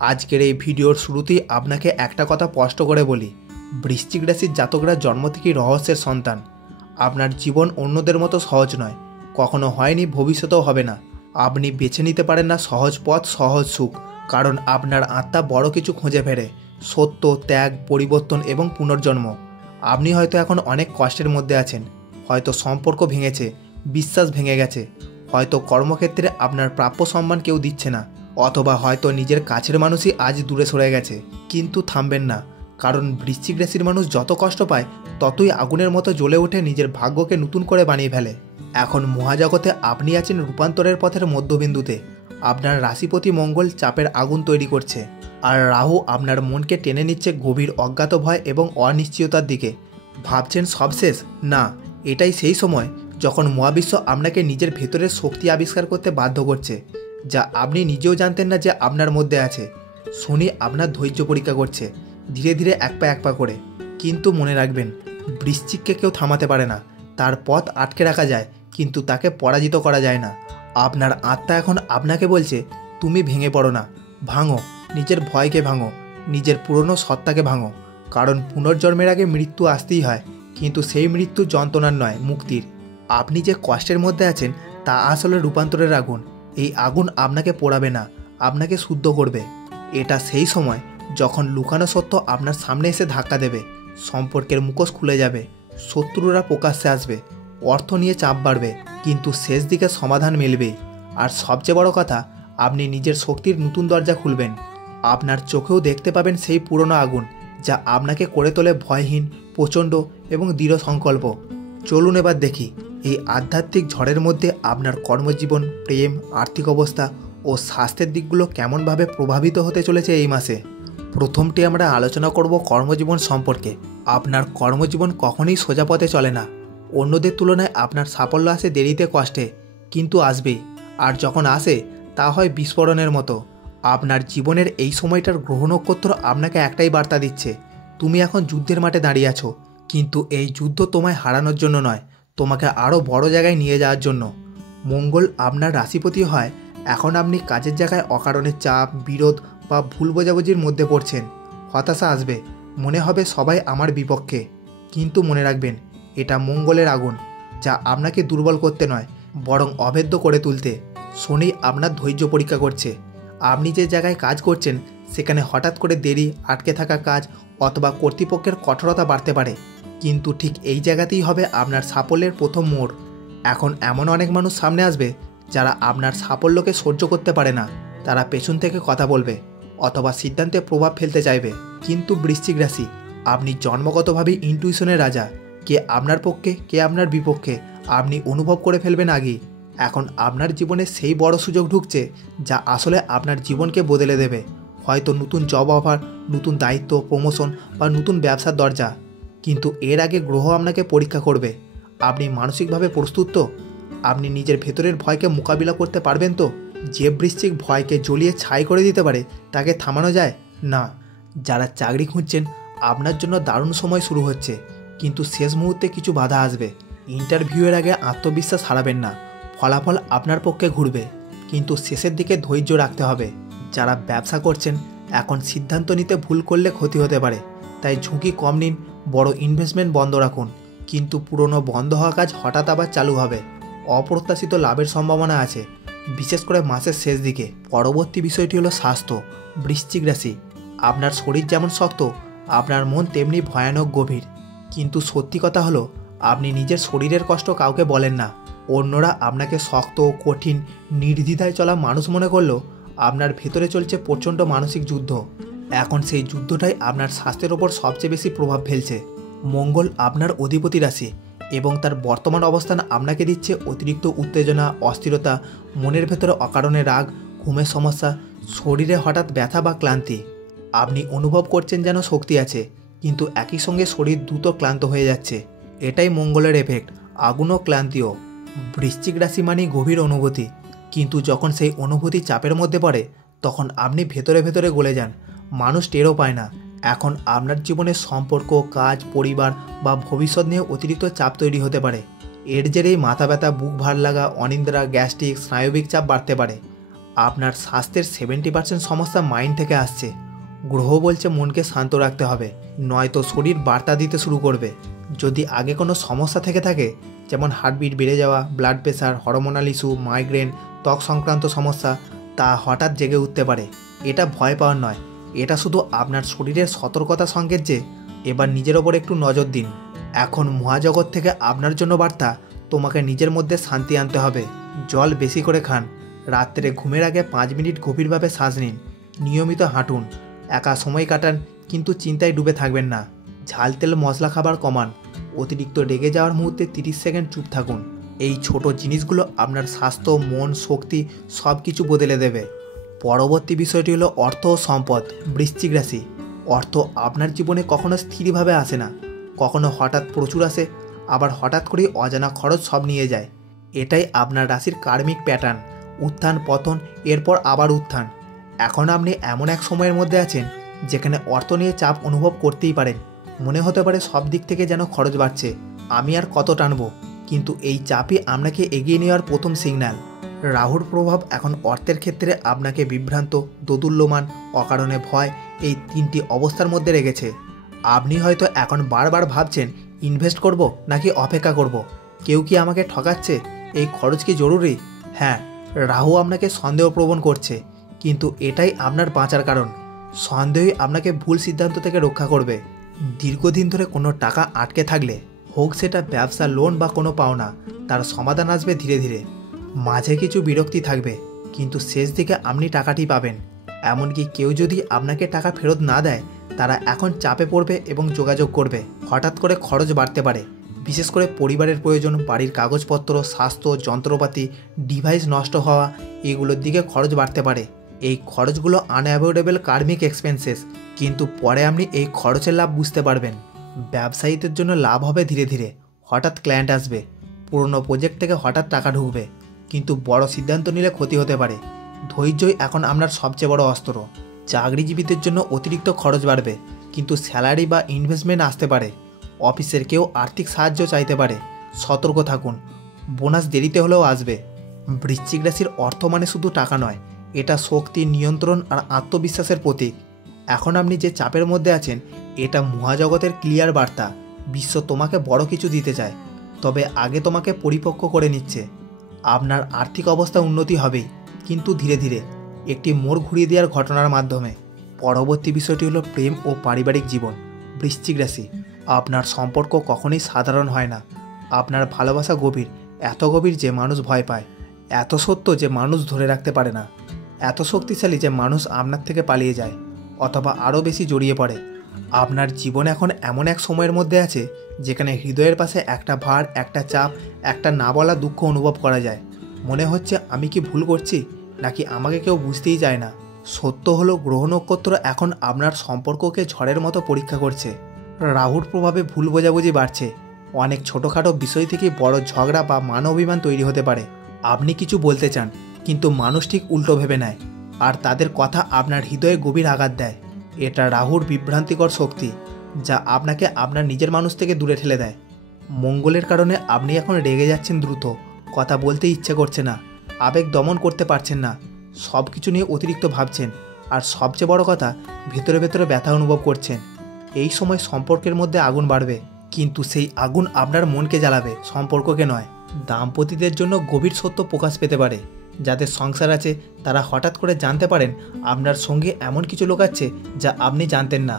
আজকের এই ভিডিওর শুরুতেই আপনাকে একটা কথা স্পষ্ট করে বলি, বৃশ্চিক রাশির জাতকরা জন্ম থেকেই রহস্যের সন্তান। আপনার জীবন অন্যদের মতো সহজ নয়, কখনো হয়নি, ভবিষ্যতেও হবে না। আপনি বেছে নিতে পারেন না সহজ পথ, সহজ সুখ, কারণ আপনার আত্মা বড় কিছু খুঁজে ফেরে, সত্য, ত্যাগ, পরিবর্তন এবং পুনর্জন্ম। আপনি হয়তো এখন অনেক কষ্টের মধ্যে আছেন, হয়তো সম্পর্ক ভেঙেছে, বিশ্বাস ভেঙে গেছে, হয়তো কর্মক্ষেত্রে আপনার প্রাপ্য সম্মান কেউ দিচ্ছে না, অথবা হয়তো নিজের কাছের মানুষই আজ দূরে সরে গেছে। কিন্তু থামবেন না, কারণ বৃশ্চিক রাশির মানুষ যত কষ্ট পায় ততই আগুনের মতো জ্বলে ওঠে, নিজের ভাগ্যকে নতুন করে বানিয়ে ফেলে। এখন মহাজগতে আপনি আছেন রূপান্তরের পথের মধ্যবিন্দুতে। আপনার রাশিপতি মঙ্গল চাপের আগুন তৈরি করছে, আর রাহু আপনার মনকে টেনে নিচ্ছে গভীর অজ্ঞাত ভয় এবং অনিশ্চয়তার দিকে। ভাবছেন সব শেষ? না, এটাই সেই সময় যখন মহাবিশ্ব আপনাকে নিজের ভেতরের শক্তি আবিষ্কার করতে বাধ্য করছে, যা আপনি নিজেও জানতেন না যে আপনার মধ্যে আছে। শনি আপনার ধৈর্য পরীক্ষা করছে, ধীরে ধীরে এক পা করে। কিন্তু মনে রাখবেন, বৃশ্চিককে কেউ থামাতে পারে না। তার পথ আটকে রাখা যায়, কিন্তু তাকে পরাজিত করা যায় না। আপনার আত্মা এখন আপনাকে বলছে, তুমি ভেঙে পড়ো না, ভাঙো, নিজের ভয়কে ভাঙো, নিজের পুরনো সত্তাকে ভাঙো। কারণ পুনর্জন্মের আগে মৃত্যু আসতেই হয়, কিন্তু সেই মৃত্যু যন্ত্রণার নয়, মুক্তির। আপনি যে কষ্টের মধ্যে আছেন তা আসলে রূপান্তরের আগুন। এই আগুন আপনাকে পোড়াবে না, আপনাকে শুদ্ধ করবে। এটা সেই সময় যখন লুকানো সত্য আপনার সামনে এসে ধাক্কা দেবে, সম্পর্কের মুখোশ খুলে যাবে, শত্রুরা প্রকাশ্যে আসবে, অর্থ নিয়ে চাপ বাড়বে, কিন্তু শেষ দিকে সমাধান মিলবেই। আর সবচেয়ে বড় কথা, আপনি নিজের শক্তির নতুন দরজা খুলবেন। আপনার চোখেও দেখতে পাবেন সেই পুরনো আগুন, যা আপনাকে করে তোলে ভয়হীন, প্রচণ্ড এবং দৃঢ় সংকল্প। চলুন এবার দেখি এই আধ্যাত্মিক ঝড়ের মধ্যে আপনার কর্মজীবন, প্রেম, আর্থিক অবস্থা ও স্বাস্থ্যের দিকগুলো কেমনভাবে প্রভাবিত হতে চলেছে এই মাসে। প্রথমটি আমরা আলোচনা করব কর্মজীবন সম্পর্কে। আপনার কর্মজীবন কখনোই সোজা পথে চলে না। অন্যদের তুলনায় আপনার সাফল্য আসে দেরিতে, কষ্টে, কিন্তু আসবেই। আর যখন আসে তা হয় বিস্ফোরণের মতো। আপনার জীবনের এই সময়টার গ্রহ নক্ষত্র আপনাকে একটাই বার্তা দিচ্ছে, তুমি এখন যুদ্ধের মাঠে দাঁড়িয়ে আছো, কিন্তু এই যুদ্ধ তোমায় হারানোর জন্য নয়, তোমাকে আরও বড় জায়গায় নিয়ে যাওয়ার জন্য। মঙ্গল আপনার রাশিপতি হয়, এখন আপনি কাজের জায়গায় অকারণে চাপ, বিরোধ বা ভুল বোঝাবুঝির মধ্যে পড়ছেন। হতাশা আসবে, মনে হবে সবাই আমার বিপক্ষে। কিন্তু মনে রাখবেন, এটা মঙ্গলের আগুন, যা আপনাকে দুর্বল করতে নয়, বরং অভেদ্য করে তুলতে। শনি আপনার ধৈর্য পরীক্ষা করছে। আপনি যে জায়গায় কাজ করছেন সেখানে হঠাৎ করে দেরি, আটকে থাকা কাজ অথবা কর্তৃপক্ষের কঠোরতা বাড়তে পারে, কিন্তু ঠিক এই জায়গাতেই হবে আপনার সাফল্যের প্রথম মোড়। এখন এমন অনেক মানুষ সামনে আসবে যারা আপনার সাফল্যকে সহ্য করতে পারে না। তারা পেছন থেকে কথা বলবে অথবা সিদ্ধান্তে প্রভাব ফেলতে চাইবে। কিন্তু বৃশ্চিক রাশি, আপনি জন্মগতভাবেই ইনটুইশনের রাজা। কে আপনার পক্ষে, কে আপনার বিপক্ষে, আপনি অনুভব করে ফেলবেন আগেই। এখন আপনার জীবনে সেই বড় সুযোগ ঢুকছে যা আসলে আপনার জীবনকে বদলে দেবে। হয়তো নতুন জব অফার, নতুন দায়িত্ব, প্রমোশন বা নতুন ব্যবসার দরজা। কিন্তু এর আগে গ্রহ আপনাকে পরীক্ষা করবে। আপনি মানসিকভাবে প্রস্তুত তো? আপনি নিজের ভেতরের ভয়কে মোকাবিলা করতে পারবেন তো? যে বৃশ্চিক ভয়কে জ্বলিয়ে ছাই করে দিতে পারে তাকে থামানো যায় না। যারা চাকরি খুঁজছেন, আপনার জন্য দারুণ সময় শুরু হচ্ছে, কিন্তু শেষ মুহূর্তে কিছু বাধা আসবে। ইন্টারভিউয়ের আগে আত্মবিশ্বাস হারাবেন না, ফলাফল আপনার পক্ষে ঘুরবে, কিন্তু শেষের দিকে ধৈর্য রাখতে হবে। যারা ব্যবসা করছেন, এখন সিদ্ধান্ত নিতে ভুল করলে ক্ষতি হতে পারে, তাই ঝুঁকি কম নিন, বড় ইনভেস্টমেন্ট বন্ধ রাখুন। কিন্তু পুরনো বন্ধ হওয়া কাজ হঠাৎ আবার চালু হবে। অপ্রত্যাশিত লাভের সম্ভাবনা আছে, বিশেষ করে মাসের শেষ দিকে। পরবর্তী বিষয়টি হলো স্বাস্থ্য। বৃশ্চিক রাশি, আপনার শরীর যেমন শক্ত, আপনার মন তেমনি ভয়ানক গভীর। কিন্তু সত্যি কথা হলো, আপনি নিজের শরীরের কষ্ট কাউকে বলেন না। অন্যরা আপনাকে শক্ত, কঠিন, নির্দ্বিধায় চলা মানুষ মনে করলেও আপনার ভেতরে চলছে প্রচণ্ড মানসিক যুদ্ধ। এখন সেই যুদ্ধটাই আপনার স্বাস্থ্যের ওপর সবচেয়ে বেশি প্রভাব ফেলছে। মঙ্গল আপনার অধিপতি রাশি এবং তার বর্তমান অবস্থান আপনাকে দিচ্ছে অতিরিক্ত উত্তেজনা, অস্থিরতা, মনের ভেতরে অকারণে রাগ, ঘুমের সমস্যা, শরীরে হঠাৎ ব্যথা বা ক্লান্তি। আপনি অনুভব করছেন যেন শক্তি আছে, কিন্তু একই সঙ্গে শরীর দ্রুত ক্লান্ত হয়ে যাচ্ছে। এটাই মঙ্গলের এফেক্ট, আগুন ও ক্লান্তিও। বৃশ্চিক রাশি মানেই গভীর অনুভূতি, কিন্তু যখন সেই অনুভূতি চাপের মধ্যে পড়ে তখন আপনি ভেতরে ভেতরে গলে যান। মানুষ টেরও পায় না। এখন আপনার জীবনে সম্পর্ক, কাজ, পরিবার বা ভবিষ্যৎ নিয়ে অতিরিক্ত চাপ তৈরি হতে পারে। এর জেরেই মাথা ব্যথা, বুক ভার লাগা, অনিদ্রা, গ্যাস্ট্রিক, স্নায়বিক চাপ বাড়তে পারে। আপনার স্বাস্থ্যের 70% সমস্যা মাইন্ড থেকে আসছে। গ্রহ বলছে মনকে শান্ত রাখতে হবে, নয়তো শরীর বার্তা দিতে শুরু করবে। যদি আগে কোনো সমস্যা থেকে থাকে, যেমন হার্টবিট বেড়ে যাওয়া, blood pressure, hormonal issue, migraine, ত্বক সংক্রান্ত সমস্যা, তা হঠাৎ জেগে উঠতে পারে। এটা ভয় পাওয়ার নয়, এটা শুধু আপনার শরীরের সতর্কতা সংকেত যে এবার নিজের ওপর একটু নজর দিন। এখন মহাজগৎ থেকে আপনার জন্য বার্তা, তোমাকে নিজের মধ্যে শান্তি আনতে হবে। জল বেশি করে খান, রাত্রে ঘুমের আগে 5 মিনিট গভীরভাবে শ্বাস নিন, নিয়মিত হাঁটুন, একা সময় কাটান কিন্তু চিন্তায় ডুবে থাকবেন না। ঝাল তেল মশলা খাবার কমান, অতিরিক্ত রেগে যাওয়ার মুহূর্তে 30 সেকেন্ড চুপ থাকুন। এই ছোট জিনিসগুলো আপনার স্বাস্থ্য, মন, শক্তি সব কিছু বদলে দেবে। পরবর্তী বিষয়টি হলো অর্থ ও সম্পদ। বৃশ্চিক রাশি। অর্থ আপনার জীবনে কখনো স্থিরভাবে আসে না, কখনো হঠাৎ প্রচুর আসে, আবার হঠাৎ করেই অজানা খরচ সব নিয়ে যায়। এটাই আপনার রাশির কার্মিক প্যাটার্ন, উত্থান পতন, এরপর আবার উত্থান। এখন আপনি এমন এক সময়ের মধ্যে আছেন যেখানে অর্থ নিয়ে চাপ অনুভব করতেই পারেন। মনে হতে পারে সব দিক থেকে যেন খরচ বাড়ছে, আমি আর কত টানব। কিন্তু এই চাপই আপনাকে এগিয়ে নেওয়ার প্রথম সিগন্যাল। রাহুর প্রভাব এখন অর্থের ক্ষেত্রে আপনাকে বিভ্রান্ত, দোদুল্যমান, অকারণে ভয়, এই 3টি অবস্থার মধ্যে রেখেছে। আপনি হয়তো এখন বারবার ভাবছেন, ইনভেস্ট করব নাকি অপেক্ষা করব, কেউ কি আমাকে ঠকাচ্ছে, এই খরচ কি জরুরি? হ্যাঁ, রাহু আপনাকে সন্দেহপ্রবণ করছে, কিন্তু এটাই আপনার বাঁচার কারণ। সন্দেহই আপনাকে ভুল সিদ্ধান্ত থেকে রক্ষা করবে। দীর্ঘদিন ধরে কোনো টাকা আটকে থাকলে, হোক সেটা ব্যবসা, লোন বা কোনো পাওনা, তার সমাধান আসবে ধীরে ধীরে। মাঝে কিছু বিরক্তি থাকবে, কিন্তু শেষ দিকে আপনি টাকাটি পাবেন। এমনকি কেউ যদি আপনাকে টাকা ফেরত না দেয়, তারা এখন চাপে পড়বে এবং যোগাযোগ করবে। হঠাৎ করে খরচ বাড়তে পারে, বিশেষ করে পরিবারের প্রয়োজন, বাড়ির কাগজপত্র, স্বাস্থ্য, যন্ত্রপাতি, ডিভাইস নষ্ট হওয়া, এগুলোর দিকে খরচ বাড়তে পারে। এই খরচগুলো আনঅ্যাভয়েডেবল কার্মিক এক্সপেন্সেস, কিন্তু পরে আপনি এই খরচের লাভ বুঝতে পারবেন। ব্যবসায়ীদের জন্য লাভ হবে ধীরে ধীরে, হঠাৎ ক্লায়েন্ট আসবে, পুরনো প্রজেক্ট থেকে হঠাৎ টাকা ঢুকবে, কিন্তু বড় সিদ্ধান্ত নিলে ক্ষতি হতে পারে। ধৈর্যই এখন আপনার সবচেয়ে বড় অস্ত্র। চাকরিজীবীদের জন্য অতিরিক্ত খরচ বাড়বে, কিন্তু স্যালারি বা ইনভেস্টমেন্ট আসতে পারে। অফিসের কেউ আর্থিক সাহায্য চাইতে পারে, সতর্ক থাকুন, বোনাস দেরিতে হলেও আসবে। বৃশ্চিক রাশির অর্থ মানে শুধু টাকা নয়, এটা শক্তি, নিয়ন্ত্রণ আর আত্মবিশ্বাসের প্রতীক। এখন আপনি যে চাপের মধ্যে আছেন, এটা মহাজগতের ক্লিয়ার বার্তা। বিশ্ব তোমাকে বড় কিছু দিতে চায়, তবে আগে তোমাকে পরিপক্ক করে নিচ্ছে। আপনার আর্থিক অবস্থা উন্নতি হবেই, কিন্তু ধীরে ধীরে, একটি মোড় ঘুরিয়ে দেওয়ার ঘটনার মাধ্যমে। পরবর্তী বিষয়টি হলো প্রেম ও পারিবারিক জীবন। বৃশ্চিক রাশি। আপনার সম্পর্ক কখনোই সাধারণ হয় না। আপনার ভালোবাসা গভীর, এত গভীর যে মানুষ ভয় পায়, এত সত্য যে মানুষ ধরে রাখতে পারে না, এত শক্তিশালী যে মানুষ আপনার থেকে পালিয়ে যায় অথবা আরও বেশি জড়িয়ে পড়ে। আপনার জীবন এখন এমন এক সময়ের মধ্যে আছে যেখানে হৃদয়ের পাশে একটা ভার, একটা চাপ, একটা না বলা দুঃখ অনুভব করা যায়। মনে হচ্ছে আমি কি ভুল করছি, নাকি আমাকে কেউ বুঝতেই চায় না। সত্য হলো গ্রহ নক্ষত্র এখন আপনার সম্পর্ককে ঝড়ের মতো পরীক্ষা করছে। রাহুর প্রভাবে ভুল বোঝাবুঝি বাড়ছে, অনেক ছোটোখাটো বিষয় থেকে বড় ঝগড়া বা মান অভিমান তৈরি হতে পারে। আপনি কিছু বলতে চান, কিন্তু মানুষ ঠিক উল্টো ভেবে নেয়, আর তাদের কথা আপনার হৃদয়ে গভীর আঘাত দেয়। এটা রাহুর বিভ্রান্তিকর শক্তি, যা আপনাকে আপনার নিজের মানুষ থেকে দূরে ঠেলে দেয়। মঙ্গলের কারণে আপনি এখন রেগে যাচ্ছেন দ্রুত, কথা বলতে ইচ্ছে করছে না, আবেগ দমন করতে পারছেন না, সব কিছু নিয়ে অতিরিক্ত ভাবছেন, আর সবচেয়ে বড় কথা, ভেতরে ভেতরে ব্যথা অনুভব করছেন। এই সময় সম্পর্কের মধ্যে আগুন বাড়বে, কিন্তু সেই আগুন আপনার মনকে জ্বালাবে, সম্পর্ককে নয়। দাম্পতিদের জন্য গভীর সত্য প্রকাশ পেতে পারে। যাদের সংসার আছে তারা হঠাৎ করে জানতে পারেন আপনার সঙ্গে এমন কিছু লোক আছে যা আপনি জানতেন না।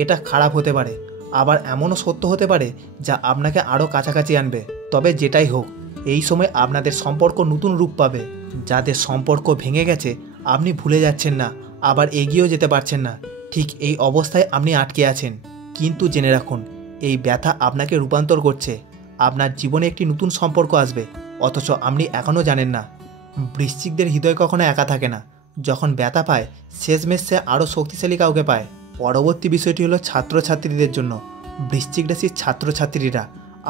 এটা খারাপ হতে পারে, আবার এমনও সত্য হতে পারে যা আপনাকে আরও কাছাকাছি আনবে। তবে যেটাই হোক, এই সময় আপনাদের সম্পর্ক নতুন রূপ পাবে। যাদের সম্পর্ক ভেঙে গেছে, আপনি ভুলে যাচ্ছেন না, আবার এগিয়েও যেতে পারছেন না। ঠিক এই অবস্থায় আপনি আটকে আছেন, কিন্তু জেনে রাখুন, এই ব্যথা আপনাকে রূপান্তর করছে। আপনার জীবনে একটি নতুন সম্পর্ক আসবে, অথচ আপনি এখনও জানেন না। বৃশ্চিকদের হৃদয় কখনো একা থাকে না, যখন ব্যথা পায় শেষমেশ সে আরও শক্তিশালী কাউকে পায়। পরবর্তী বিষয়টি হলো ছাত্রছাত্রীদের জন্য। বৃশ্চিক রাশির ছাত্রছাত্রীরা,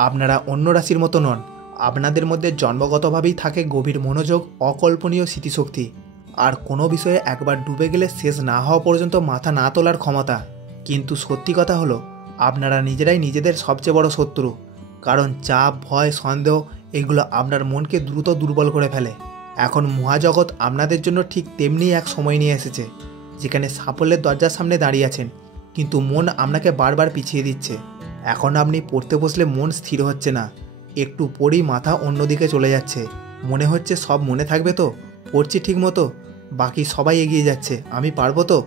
আপনারা অন্য রাশির মতো নন। আপনাদের মধ্যে জন্মগতভাবেই থাকে গভীর মনোযোগ, অকল্পনীয় স্মৃতিশক্তি, আর কোনো বিষয়ে একবার ডুবে গেলে শেষ না হওয়া পর্যন্ত মাথা না তোলার ক্ষমতা। কিন্তু সত্যি কথা হলো, আপনারা নিজেরাই নিজেদের সবচেয়ে বড় শত্রু, কারণ চাপ, ভয়, সন্দেহ এগুলো আপনার মনকে দ্রুত দুর্বল করে ফেলে। এখন মহাজগৎ আপনাদের জন্য ঠিক তেমনি এক সময় নিয়ে এসেছে, যেখানে সাফল্যের দরজার সামনে দাঁড়িয়ে আছেন, কিন্তু মন আপনাকে বারবার পিছিয়ে দিচ্ছে। এখন আপনি পড়তে বসলে মন স্থির হচ্ছে না, একটু পরেই মাথা অন্যদিকে চলে যাচ্ছে। মনে হচ্ছে সব মনে থাকবে তো, পড়ছি ঠিক মতো, বাকি সবাই এগিয়ে যাচ্ছে, আমি পারবো তো।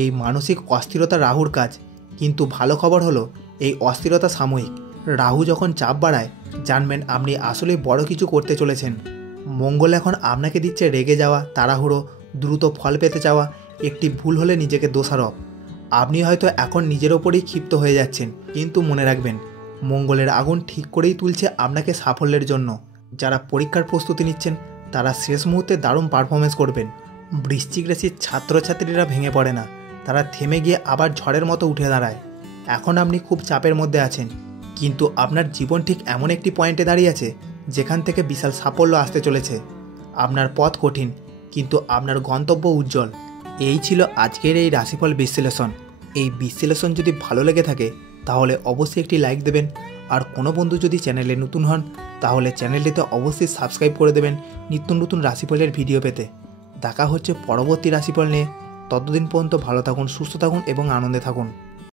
এই মানসিক অস্থিরতা রাহুর কাজ, কিন্তু ভালো খবর হলো এই অস্থিরতা সাময়িক। রাহু যখন চাপ বাড়ায় জানবেন আপনি আসলে বড় কিছু করতে চলেছেন। মঙ্গল এখন আপনাকে দিচ্ছে রেগে যাওয়া, তাড়াহুড়ো, দ্রুত ফল পেতে চাওয়া, একটি ভুল হলে নিজেকে দোষারোপ। আপনি হয়তো এখন নিজের ওপরেই ক্ষিপ্ত হয়ে যাচ্ছেন, কিন্তু মনে রাখবেন মঙ্গলের আগুন ঠিক করেই তুলছে আপনাকে সাফল্যের জন্য। যারা পরীক্ষার প্রস্তুতি নিচ্ছেন তারা শেষ মুহূর্তে দারুণ পারফরমেন্স করবেন। বৃশ্চিক রাশির ছাত্রছাত্রীরা ভেঙে পড়ে না, তারা থেমে গিয়ে আবার ঝড়ের মতো উঠে দাঁড়ায়। এখন আপনি খুব চাপের মধ্যে আছেন, কিন্তু আপনার জীবন ঠিক এমন একটি পয়েন্টে দাঁড়িয়ে আছে যেখান থেকে বিশাল সাফল্য আসতে চলেছে। আপনার পথ কঠিন, কিন্তু আপনার গন্তব্য উজ্জ্বল। এই ছিল আজকের এই রাশিফল বিশ্লেষণ। এই বিশ্লেষণ যদি ভালো লেগে থাকে তাহলে অবশ্যই একটি লাইক দেবেন, আর কোনো বন্ধু যদি চ্যানেলে নতুন হন তাহলে চ্যানেলটিতে অবশ্যই সাবস্ক্রাইব করে দেবেন নিত্য নতুন রাশিফলের ভিডিও পেতে। দেখা হচ্ছে পরবর্তী রাশিফল নিয়ে। ততদিন পর্যন্ত ভালো থাকুন, সুস্থ থাকুন এবং আনন্দে থাকুন।